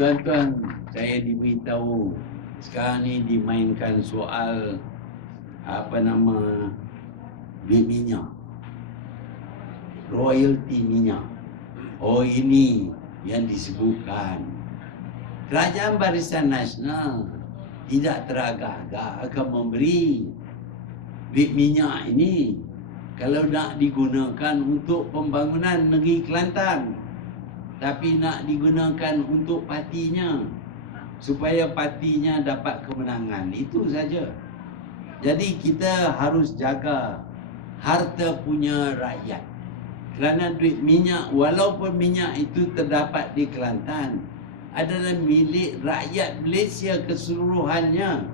Tuan-tuan, saya diberitahu sekarang ni dimainkan soal apa nama duit minyak. Royalty minyak. Oh ini yang disebutkan. Kerajaan Barisan Nasional tidak teragak-agak akan memberi duit minyak ini kalau nak digunakan untuk pembangunan negeri Kelantan tapi nak digunakan untuk partinya. Supaya partinya dapat kemenangan. Itu saja. Jadi kita harus jaga harta punya rakyat. Kerana duit minyak walaupun minyak itu terdapat di Kelantan adalah milik rakyat Malaysia keseluruhannya.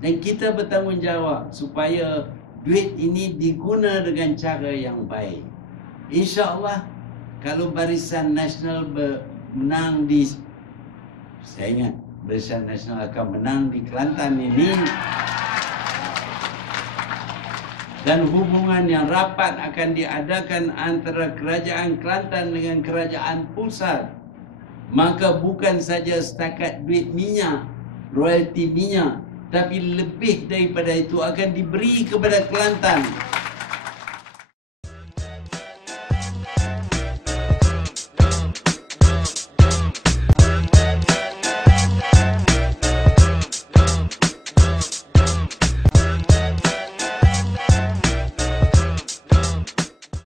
Dan kita bertanggungjawab supaya duit ini diguna dengan cara yang baik. Insyaallah kalau Barisan Nasional menang di saya ingat Barisan Nasional akan menang di Kelantan ini. Dan hubungan yang rapat akan diadakan antara kerajaan Kelantan dengan kerajaan pusat. Maka bukan saja setakat duit minyak royalti minyak tapi lebih daripada itu akan diberi kepada Kelantan